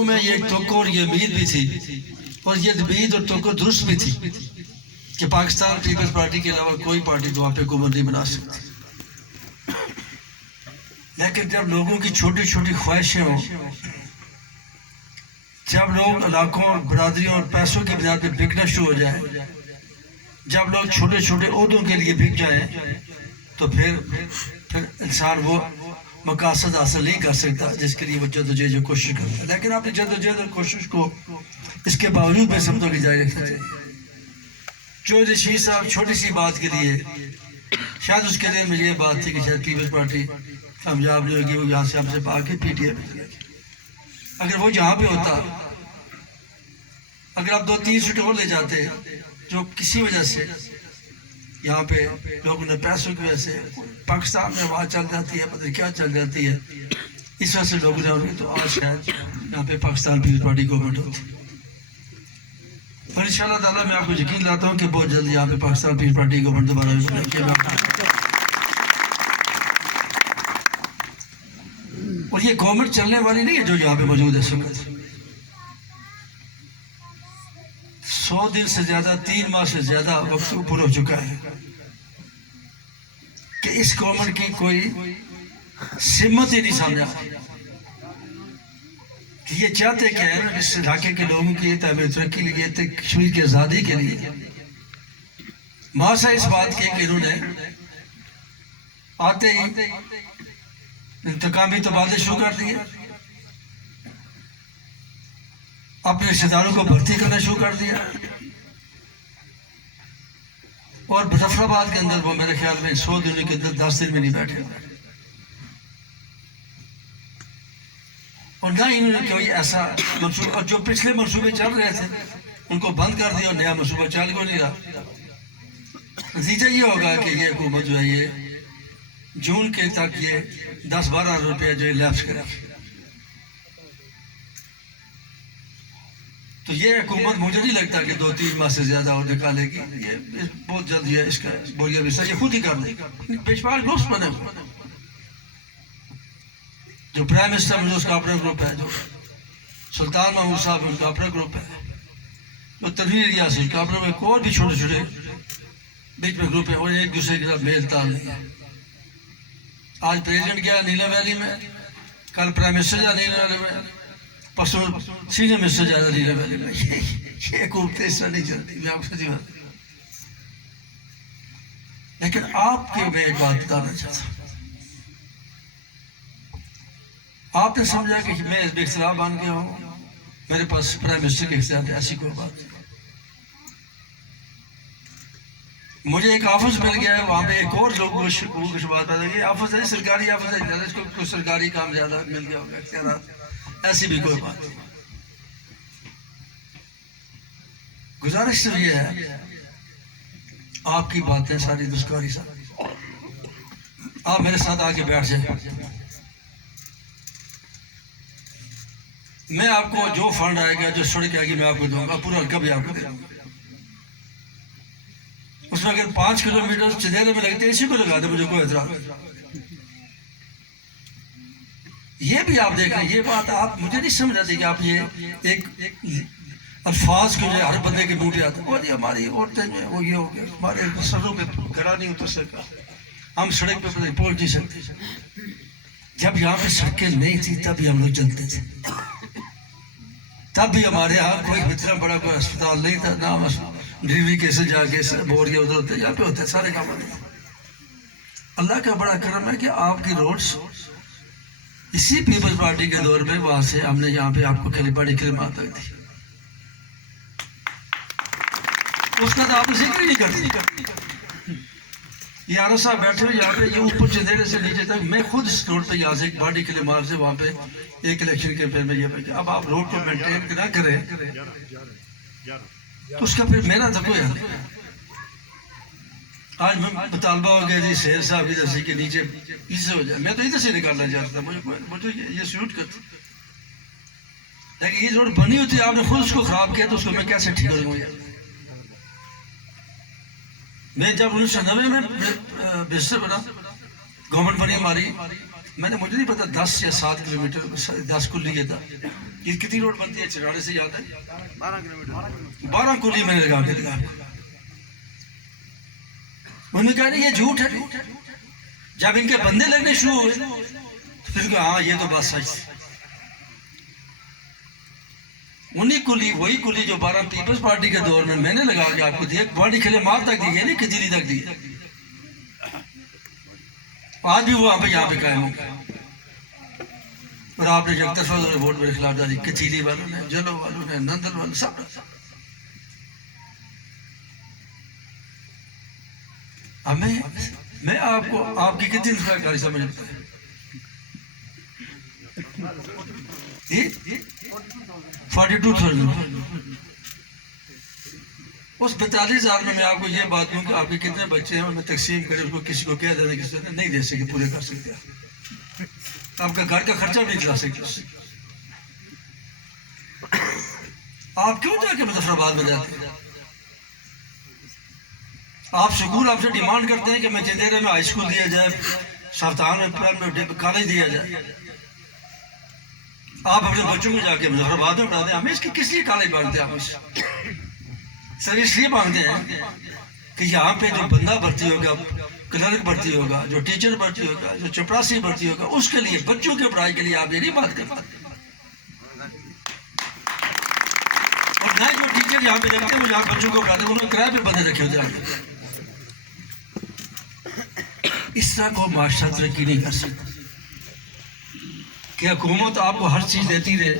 लोगों में ये तवक्को और ये उम्मीद भी थी, और ये उम्मीद और तवक्को दुरुस्त भी थी कि पाकिस्तान पीपल्स पार्टी के अलावा कोई पार्टी तो वहाँ पे हुकूमत नहीं बना सकती। लेकिन जब लोगों की छोटी छोटी ख्वाहिशें हों, जब लोग इलाकों और बरादरियों और पैसों की बुनियाद पर बिकना शुरू हो जाए, जब लोग छोटे छोटे ओहदों के लिए बिक जाएं, तो फिर इंसान वो मकासद हासिल नहीं कर सकता जिसके लिए वो जद्दोजहद कोशिश करता है। लेकिन अपनी जद्दोजहद और कोशिश को इसके बावजूद में सब तो जारी रखना चाहिए। चौधरी रशीद साहब छोटी सी बात के लिए, शायद उसके दिल में ये बात थी कि शायद पीपल्स पार्टी कामयाब नहीं होगी, वो यहाँ से हमसे पाके पीटीआई में। अगर वो यहाँ पे होता, अगर आप 2-3 सीटें और ले जाते, जो किसी वजह से यहाँ पे लोगों ने पैसों की वजह से पाकिस्तान में आवाज़ चल जाती है, पता नहीं क्या चल जाती है, इस वजह से लोगों ने, तो आज शायद यहाँ पे पाकिस्तान पीपल्स पार्टी गवर्नमेंट होती। और इंशाअल्लाह ताला मैं आपको यकीन दिलाता हूँ कि बहुत जल्दी यहाँ पे पाकिस्तान पीपल्स पार्टी गवर्नमेंट दोबारा बनेगी। और ये गवर्नमेंट चलने वाली नहीं है जो यहाँ पे मौजूद है। 100 दिन से ज्यादा, 3 माह से ज्यादा वक्त ऊपर हो चुका है कि इस गवर्नमेंट की कोई सिमत ही नहीं सामने आ रही। ये चाहते क्या है ना, इस इलाके के लोगों की तमीर तरक्की के लिए, कश्मीर की आज़ादी के लिए, मासा इस बात के कि इन्होंने आते ही इंतकामी तबादले शुरू कर दिए, अपने रिश्तेदारों को भर्ती करना शुरू कर दिया, और मुजफ्फराबाद के अंदर वो मेरे ख्याल में 100 दिन के अंदर 10 दिन में नहीं बैठे, और ना इन्होंने कोई ऐसा मंसूबा, और जो पिछले मंसूबे चल रहे थे उनको बंद कर दिया और नया मंसूबा चल को नहीं रहा। नतीजा ये होगा कि ये हुकूमत जो है ये जून के तक ये 10-12 रुपये जो लैप्स करेगी। तो ये हुकूमत मुझे नहीं लगता कि 2-3 माह से ज्यादा और निकालेगी, ये बहुत जल्द ये इसका बोरिया विषय ये खुद ही कर देगी। बेशुमार ग्रुप्स बने हुए, जो प्राइम मिनिस्टर में उसका अपना ग्रुप है, जो सुल्तान महमूद साहब उनका अपना ग्रुप है, जो तनवीर रियासी उसका अपना, और भी छोटे छोटे बीच में ग्रुप है, और एक दूसरे के साथ मेल ताल नहीं है। आज प्रेसिडेंट गया नीला वैली में, कल प्राइम मिनिस्टर जा नीला वैली में, परसों सीनियर मिनिस्टर जा नीला वैली में। ये हुकूमतें इस तरह नहीं चलती, मैं आपको सच्ची बात। लेकिन आपके मैं एक बात बताना चाहता हूँ, आपने समझा कि मैं इस बेखिलाफ बन गया हूँ, मेरे पास प्राइम मिनिस्टर के हिसाब से, ऐसी कोई बात नहीं। मुझे एक ऑफिस मिल गया है, वहाँ पे एक और लोगों को बात पैदा की, ऑफिस है सरकारी ऑफिस है, इसको कुछ सरकारी काम ज्यादा मिल गया होगा, ऐसी भी कोई बात नहीं। गुजारिश तो ये है, आपकी बातें सारी दुष्कारी सारी, आप मेरे साथ आके बैठ जाए, मैं आपको जो फंड आएगा, जो सड़क आएगी, मैं आपको दूंगा, पूरा हल्का भी आपको दे दूंगा। उसमें अगर 5 किलोमीटर चंदेरे में लगते इसी को लगा दे, मुझे कोई एतराज। ये भी आप देखें, ये बात आप मुझे नहीं समझ आती कि आप ये एक अल्फाज को जो हर बंदे के मुंह पे आते, वो नहीं हमारी औरतें जो वो ये हो गया, हमारे सरों पे घड़ा नहीं उतर सकता, हम सड़क पे पहुंच नहीं सकते। जब यहाँ पे सड़कें नहीं थी तभी हम लोग चलते थे, तब भी हमारे यहाँ कोई इतना बड़ा कोई अस्पताल नहीं था, ना डिलीवरी केसेस जाके बोरिया उधर होते, यहाँ पे होते सारे काम नहीं। अल्लाह का बड़ा करम है कि आपकी रोड्स इसी पीपल्स पार्टी के दौर में, वहां से हमने यहाँ पे आपको बड़ी खिदमत दी थी, उसका तो आप जिक्र नहीं करती। ये आर साहब बैठे हुए यहाँ पे, ये ऊपर चंदेरे से नीचे तक, मैं खुद इस रोड पे यहाँ से एक बड़ी खिदमत से वहाँ पे एक इलेक्शन कैंपेन में ये, अब आप रोड को मेंटेन ना करें तो उसका फिर मेरा तो कोई हल नहीं। आज मैं मुतालबा हो गया जी शेर साहब इधर से के नीचे इसे हो जाए, मैं तो इधर से निकालना चाहता था, मुझे ये सूट करता, लेकिन ये रोड बनी होती है, आपने खुद उसको खराब किया, तो उसको मैं कैसे ठीक करूँगा। मैं जब 1990 में बिस्तर बना, गवर्नमेंट बनी हमारी मुझे नहीं पता 10 या 7 किलोमीटर 10 कुल्ली के था। ये कितनी रोड बनती है चिराड़े से याद है? 12 किलोमीटर 12 कुल्ली मैंने लगा के दिया। उन्होंने कहा नहीं ये झूठ है। जब इनके बंदे लगने शुरू हुए तो फिर कहा हाँ ये तो बात सच। उन्हीं कुली वही कुली जो 12 पीपल्स पार्टी के दौर में मैंने लगा के आपको दिया। बॉडी खिले मार तक दी, नहीं कचीरी तक दी। आज भी वो यहाँ पे कायम हो। और आपने जो तरफा वोट मेरे खिलाफ डाली, कचीली वालों ने, जलो वालों ने, नंदन वालों सब। मैं आपको आपकी कितनी गाड़ी समझता है? 42,000। उस 42,000 में मैं आपको ये बात दूं कि आपके कितने बच्चे हैं और मैं तकसीम करे उसको किसी को क्या देना, किसी को नहीं दे सके, पूरे कर सकते। आपका घर का खर्चा भी नहीं चला सकते उससे। आप क्यों जाके मुजफ्फराबाद में जाते हैं? आप स्कूल आपसे डिमांड करते हैं कि मैं चंदेरे में हाई स्कूल दिया जाए, साफ्तान में कॉलेज दिया जाए। आप अपने बच्चों को जाके मुजफ्फराबाद में पढ़ाते हैं। हमें इसकी किस लिए कॉलेज मांगते हैं? आप सर इसलिए मांगते हैं कि यहाँ पे जो बंदा भर्ती होगा, क्लर्क भर्ती होगा, जो टीचर भर्ती होगा, जो चपरासी भर्ती होगा, उसके लिए बच्चों की पढ़ाई के लिए आप ये नहीं बात करते। और ना जो टीचर यहाँ पे रखते हैं वो यहाँ बच्चों को पढ़ाते हैं, उन्होंने किराए पे बंदे रखे होते हैं। इस तरह को माशरा तरक्की नहीं कर सकता कि हुकूमत आपको हर चीज देती रहे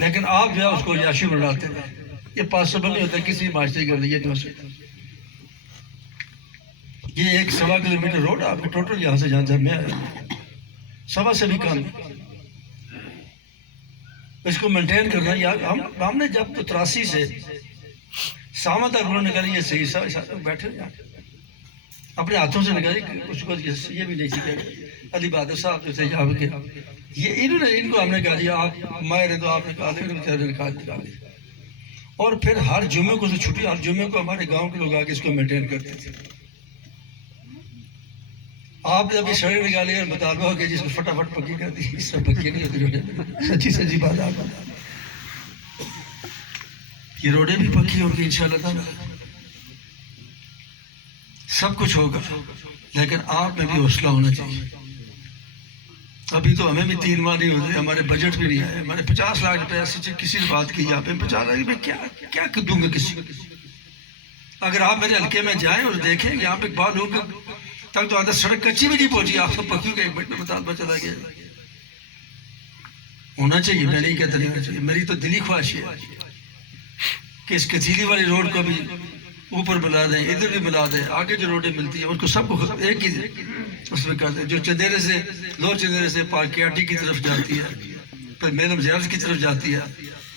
लेकिन आप जो है उसको याशी बनाते हैं। ये पॉसिबल नहीं होता किसी माशरे के लिए। जो ये 1.25 किलोमीटर रोड आपके टोटल यहाँ से जहाँ जब मैं आया 1.25 से भी कम। इसको मेंटेन करना यार हमने जब 83 से सामा तक उन्होंने कहा ये सही बैठे अपने हाथों से निकाली। उसको ये भी नहीं सीखा। अली बहादुर साहब जो थे यहाँ के, ये इन्होंने इनको हमने कहा दिया आप मायरे तो आपने कहा निकाले। और फिर हर जुम्मे को छुट्टी, हर जुम्मे को हमारे गांव के लोग आके इसको मेंटेन करते थे। आपने अभी सड़क निकाली और मुतालबा हो गया जिसको फटाफट पक्की कर दी। इस तरह पक्की नहीं होती रोडें। सच्ची सच्ची बात आप ये रोडें भी पक्की होंगी इंशाल्लाह ताला। सब कुछ होगा लेकिन आप में भी हौसला होना चाहिए। अभी तो हमें भी 3 माह नहीं होते, हमारे बजट भी नहीं आए। हमारे 50 लाख रुपए ऐसी किसी ने बात की यहाँ पे 50 लाख में क्या क्या दूंगा किसी को। अगर आप मेरे हल्के में जाएं और देखें यहाँ पे बाद लोग तक तो आधा सड़क कच्ची भी नहीं पहुंची, आप सब पक्की का 1 मिनट में मुतालबा चला गया। होना चाहिए, मैं नहीं कहता नहीं होना चाहिए। मेरी तो दिली ख्वाहिश है कि इस कचीली वाली रोड को भी ऊपर मिला दें, इधर भी मिला दें। आगे जो रोडें मिलती हैं उनको सबको एक ही उसमें कर दें। जो चंदेरे से लो चंदेरे से पार्कियाटी की तरफ जाती है, फिर मेलम ज़ियारत की तरफ जाती है,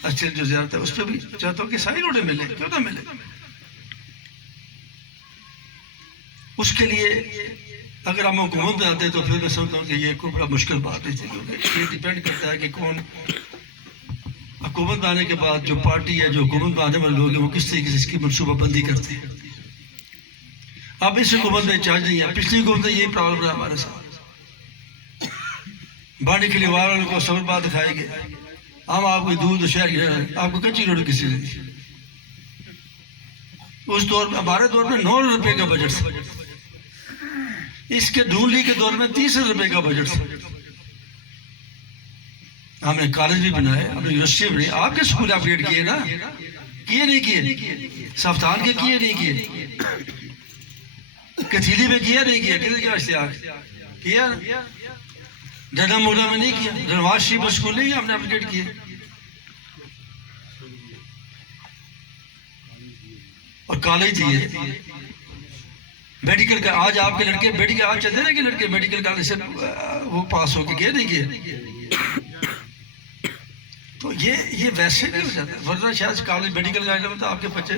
अच्छी जो ज़ियारत है उस पर भी चाहता हूँ कि सारी रोडें मिले, क्यों ना मिले। उसके लिए अगर हम हुकूमत में आते हैं तो फिर मैं समझता हूँ कि ये कोई बड़ा मुश्किल बात नहीं थी, क्योंकि ये डिपेंड करता है कि कौन हुकूमत में आने के बाद जो पार्टी है, जो हुकूमत में आने वाले लोग हैं वो किस तरीके से इसकी मनसूबाबंदी करते हैं। अब इस हुकूमत में चार्ज नहीं है। पिछली हुकूमत में यही प्रॉब्लम रहा हमारे साथ। बाड़ी के लिए वालों को सब बात दिखाएंगे, हम आपको दूध शहर आपको कच्ची रोटी किसी ने दी। उस दौर में हमारे दौर में 9 रुपए का बजट था। इसके ढूंढली के दौर में 30 रुपए का बजट था। हमने कॉलेज भी बनाए, हमने यूनिवर्सिटी बनाई। आपके स्कूल अपग्रेड किए ना? किए नहीं किए? साफ्तान के किए नहीं किए? कचीली में किया नहीं किया? किधर क्या किया? डडा मोड़ा में नहीं किया? धनवाज शरीफ स्कूल नहीं हमने अपग्रेड किए। और कॉलेज दिए, मेडिकल का। आज आपके लड़के मेडिकल, आज चलते ना कि लड़के मेडिकल कॉलेज से वो पास होके गए नहीं किए? तो ये वैसे नहीं हो जाता। वरना शायद कॉलेज मेडिकल कॉलेज में तो आपके बच्चे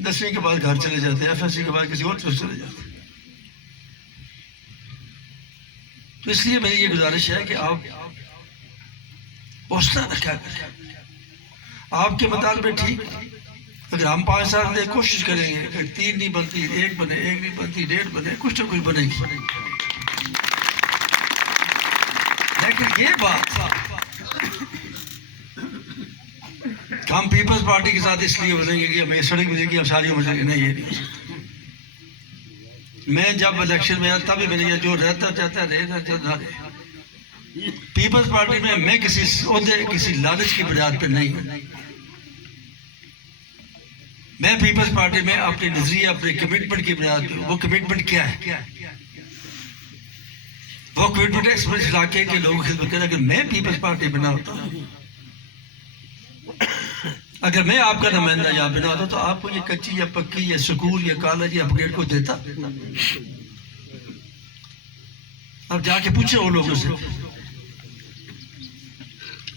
10वीं के बाद घर चले जाते हैं, FSC के बाद किसी और तरफ चले जाते हैं। तो इसलिए मेरी ये गुजारिश है कि आप हौसला रखा करें। आपके मुताबिक ठीक, अगर हम 5 साल में कोशिश करेंगे कि 3 नहीं बनती 1 बने, 1 नहीं बनती 1.5 बने, कुछ ना कुछ बनेगी। लेकिन ये बात हम पीपल्स पार्टी के साथ इसलिए बोलेंगे कि हमें सड़क मिलेगी, हम सारी मिलेगी, नहीं ये नहीं हो सकता। मैं जब इलेक्शन में आया तभी मैंने कहा जो रहता चाहता रहे ना रहे। पीपल्स पार्टी में मैं किसी ओहदे किसी लालच की बुनियाद पर नहीं हूं। मैं पीपल्स पार्टी में अपने नजरिए अपने कमिटमेंट की बुनियाद पर। वो कमिटमेंट क्या है? वो कमिटमेंट एक्सप्रेस इलाके के लोगों की खिदमत करें। अगर मैं पीपल्स पार्टी बना होता, अगर मैं आपका नुमाइंदा यहाँ बना होता तो आपको ये कच्ची या पक्की या स्कूल या कॉलेज या अपग्रेड को देता। अब जाके पूछे वो लोगों से।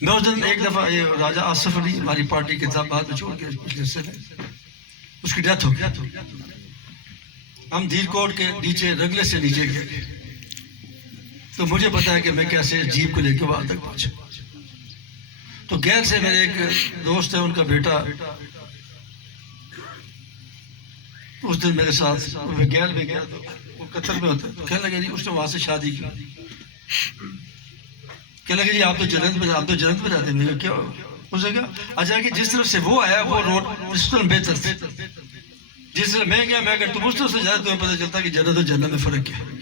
मैं उस दिन एक दफा ये राजा आसिफ अली हमारी पार्टी के साथ बाद में छोड़ के पिछले से उसकी डेथ हो गया। हम धीर कोट के नीचे रगले से नीचे गए तो मुझे पता है कि मैं कैसे जीप को लेकर वहां तक पहुंचा। तो गैर से मेरे एक दोस्त है, उनका बेटा उस दिन मेरे साथ गैर में गया तो वो कतर में होता है। कहने लगे जी उसने वहां से शादी की। कहने लगे जी आप तो जन्नत में जाते हैं। क्या उसने कहा अच्छा कि जिस तरफ से वो आया वो रोड बेहतर थे, जिस तरह मैं गया मैं तुम उस तरफ से जाए तुम्हें पता चलता कि जन्नत और जन्नत में फर्क क्या है।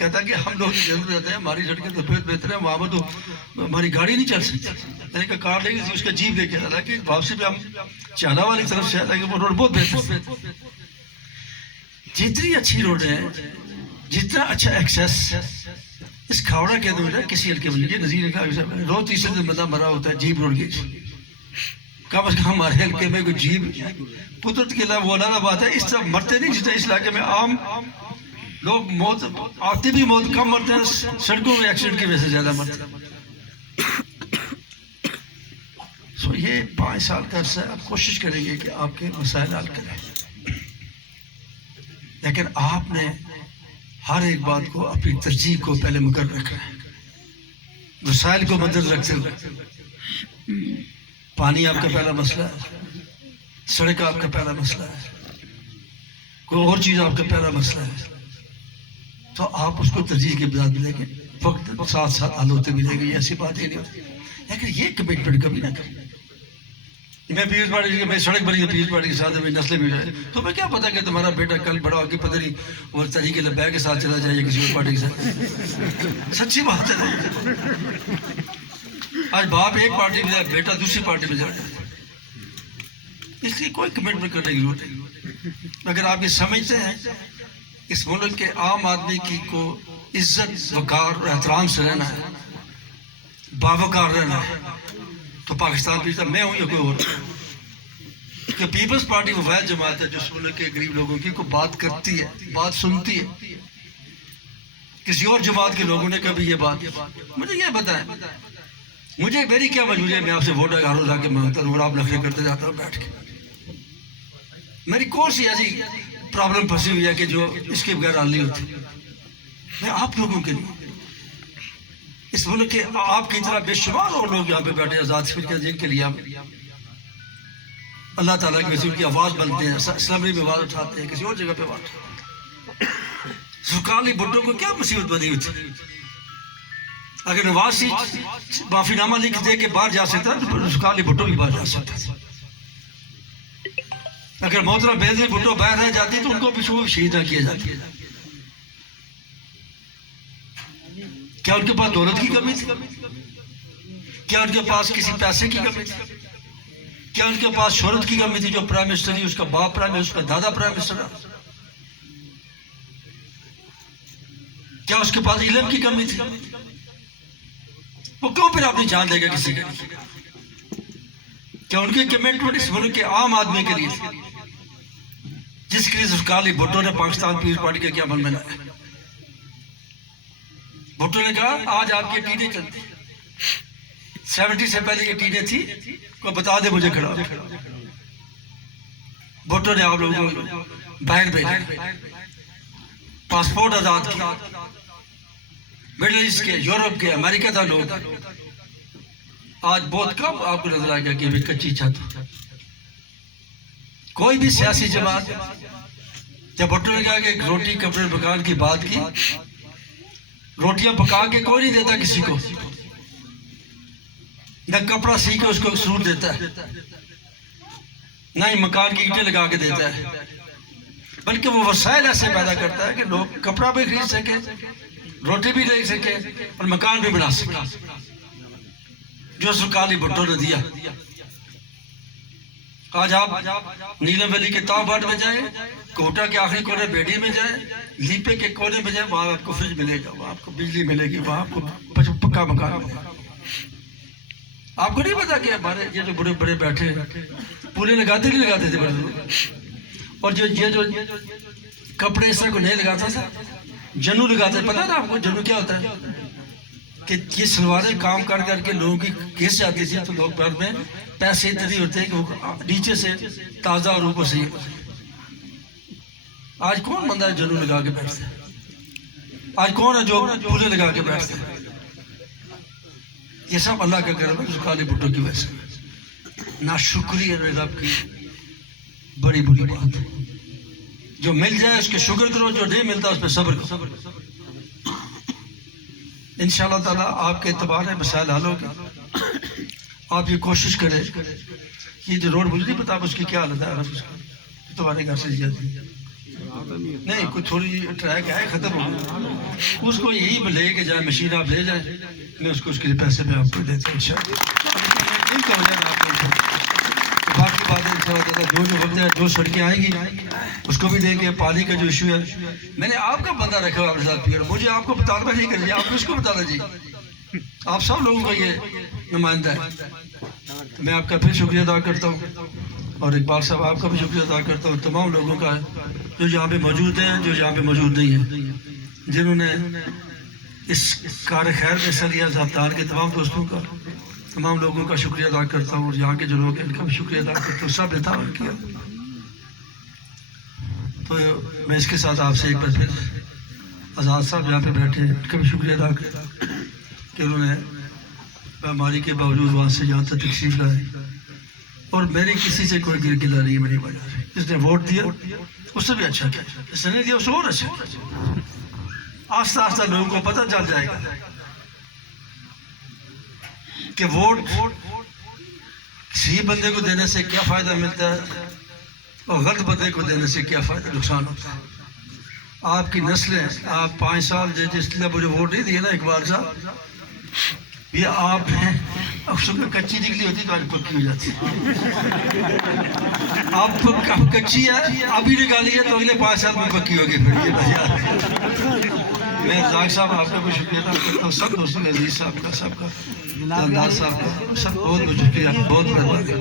कहता कि हम लोग जन्नत में जाते हैं, हमारी सड़कें तो बेहतर है, वहां पर तो हमारी गाड़ी नहीं चल सकती। मैंने कहा कार लेके उसका जीप लेके आया कि वापसी पे हम चाला वाली तरफ से आया कि वो रोड बहुत बेहतर। जितनी अच्छी रोड है, जितना अच्छा एक्सेस इस खावड़ा के अंदर किसी हल्के में नजीर ने कहा रोज तीसरे दिन बंदा मरा होता है जीप रोड के। कम से कम हमारे हल्के में कोई जीप कुदरत के अलावा वो अलग बात है, इस तरह मरते नहीं जितना इस इलाके में आम लोग मौत आते भी मौत कम मरते हैं, सड़कों में एक्सीडेंट की वजह से ज्यादा मरते हैं। सो ये 5 साल का अर्सा आप कोशिश करेंगे कि आपके मसाइल हल करें, लेकिन आपने हर एक बात को अपनी तरजीह को पहले मुकर्रर रखना है। वसाइल को मद्देनजर रखते हुए पानी आपका पहला मसला है, सड़क आपका पहला मसला है, कोई और चीज आपका पहला मसला है, तो आप उसको तरजीह के बिना मिलेंगे, वक्त साथ साथ हल होते मिलेंगे। ऐसी बात ही नहीं होती। लेकिन ये कमिटमेंट कभी ना करें। मैं पीपल्स पार्टी की मैं सड़क बनी पीपल्स पार्टी के साथ मेरी नस्लें भी जाए तो मैं क्या पता कि तुम्हारा बेटा कल बड़ा होकर पता नहीं और तरीके लब्बैक के साथ चला जाए किसी और पार्टी के साथ। सच्ची बात है। आज बाप एक पार्टी में जाए, बेटा दूसरी पार्टी में जाए, इसलिए कोई कमिटमेंट करने की जरूरत नहीं। अगर आप ये समझते हैं इस मुल्क के आम आदमी की को इज्जत वकार और एहतराम से रहना है, बावकार रहना है, तो पाकिस्तान भी मैं हूं या कोई और। कि पीपल्स पार्टी वो वह जमात है जो मुल्क के गरीब लोगों की को बात करती है, बात सुनती है। किसी और जमात के लोगों ने कभी ये बात मुझे ये बताया, मुझे मेरी क्या मजबूरी है, मैं आपसे वोट रोज आके मांगता हूँ और आप नखरे करते जाता हूँ बैठ के। मेरी कौन सी ऐसी प्रॉब्लम फंसी हुई है कि जो इसके बगैर हल नहीं होती। मैं आप लोगों के लिए इस मुल्क के आपकी तरह बेशुमार और लोग यहाँ पे बैठे आजाद फिर जिनके लिए आप अल्लाह ताला की वजह उनकी आवाज बनते हैं, असम्बली में आवाज उठाते हैं, किसी और जगह पे आवाज। जुकाली भुट्टो को क्या मुसीबत बनी हुई थी? अगर नवाज शरीफ माफीनामा लिख दे के बाहर जा सकता तो जुकाली भुट्टो भी बाहर जा सकता। अगर मोहतरम बेनजीर भुट्टो बाहर रह जाती तो उनको भी शहीद न किया जाता। क्या उनके पास दौलत की कमी थी? क्या उनके पास किसी पैसे की कमी थी? क्या उनके पास शोहरत की कमी थी? जो प्राइम मिनिस्टर थी, उसका बाप प्राइम मिनिस्टर, उसका दादा प्राइम मिनिस्टर। क्या उसके पास इल्म की कमी थी? वो क्यों फिर अपनी जान देगा किसी का? क्या उनके कमिटमेंट इस मुल्क के आम आदमी के लिए थी, जिसके लिए जुल्फ़िकार भुट्टो ने पाकिस्तान पीपल्स पार्टी का क्या अमल बनाया? भुट्टो ने कहा आज आपके टीने चलते, 70 से पहले ये टीने थी, कोई बता दे मुझे खड़ा। भुट्टो ने आप लोगों को बाहर भेजा, पासपोर्ट आजाद किया, मिडिल ईस्ट के, यूरोप के, अमेरिका का लोग। आज बहुत कम आपको नजर आएगा कि वे कच्ची छत। कोई भी सियासी जमात जब भुट्टो ने कहा कि रोटी कपड़े मकान की बात की, रोटियां पका के कोई नहीं देता किसी को, न कपड़ा सी के उसको सूट देता है, ना ही मकान की ईंटें लगा के देता है, बल्कि वो वसाइल ऐसे पैदा करता है कि लोग कपड़ा भी खरीद सके, रोटी भी ले सके और मकान भी बना सके, जो सुकाली भुट्टो ने दिया। आज आप नीलम वैली के ताबाट में जाए, कोटा के आखिरी कोने बेड़ी में जाए, लीपे के कोने में जाए, वहां आपको फ्रिज मिलेगा, वहां आपको बिजली मिलेगी, वहां आपको पक्का मकान मिलेगा। आपको नहीं पता कि हमारे ये जो बड़े बड़े बैठे पूरे लगाते नहीं लगाते थे बड़े लोग, और जो ये जो कपड़े इस तरह को नहीं लगाता था, जनू लगाते, पता था आपको जनू क्या होता है? कि ये सलवारें काम कर करके लोगों की घिस जाती थी, तो लोग घर में पैसे इतने होते हैं कि वो नीचे से ताज़ा और ऊपर से। आज कौन बंदा है जनू लगा के बैठता है? आज कौन है जो पूरे लगा के बैठता है? ये सब अल्लाह का करम है, काले भुट्टो की वजह से। ना शुक्रिया रब की बड़ी बुरी बात है। जो मिल जाए उसके शुक्र करो, जो नहीं मिलता उस पर सब्र करो। इंशाअल्लाह ताला आपके एतबार है मसाइल हल होगा। आप ये कोशिश करें, ये जो रोड मुझे नहीं पता उसकी क्या हालत है, तुम्हारे घर से जाती नहीं, कुछ थोड़ी ट्रैक है खत्म हो गया, उसको यही ले के जाए, मशीन आप ले जाए, मैं उसको उसके पैसे में आपको देता हूँ। बाकी बातें जो जो वक्त है, जो सड़कें आएंगी उसको भी देंगे। पानी का जो इशू है, मैंने आपका बंदा रखा हुआ अपने साथ पीकर, मुझे आपको बताना नहीं करिए, आप किसको बताना जी, आप सब लोगों का ये नुमाइंदा है। तो मैं आपका फिर शुक्रिया अदा करता हूँ, और इकबाल साहब आपका भी शुक्रिया अदा करता हूँ, तमाम लोगों का जो यहाँ पे मौजूद हैं, जो यहाँ पे मौजूद नहीं है, जिन्होंने इस कार खैर में हिस्सा लिया, ज़ाब्तार के तमाम दोस्तों का, तमाम लोगों का शुक्रिया अदा करता हूँ, और यहाँ के जो लोग हैं इनका भी शुक्रिया अदा करता हूँ। सब ने तावन किया। तो मैं इसके साथ आपसे एक बार फिर आज़ाद साहब यहाँ पे बैठे हैं, इनका भी शुक्रिया अदा करता कि उन्होंने बीमारी के बावजूद वहाँ से यहाँ तक तशरीफ लाए, और मेरी किसी से कोई गिला नहीं है मेरी वजह से। जिसने वोट दिया उससे भी अच्छा किया, जिसने नहीं दिया उससे और अच्छा। आस्ता आस्ता लोगों को पता चल जाएगा कि वोट सही बंदे को देने से क्या फायदा मिलता है और गलत बंदे को देने से क्या फायदा नुकसान होता है। आपकी नस्लें, आप 5 साल जिसने मुझे वोट नहीं दिया ना इकबाल साहब, ये आप हैं, अब शुगर कच्ची निकली होती तो आज पक्की हो जाती। आप कच्ची है, अभी निकाली है तो अगले 5 साल में पक्की होगी। फिर ये मैं राज साहब आपका भी शुक्रिया अदा करता हूँ, सब दोस्तों ने, अजीज साहब का, सबका, साहब का, सब बहुत शुक्रिया, बहुत मेहरबानी।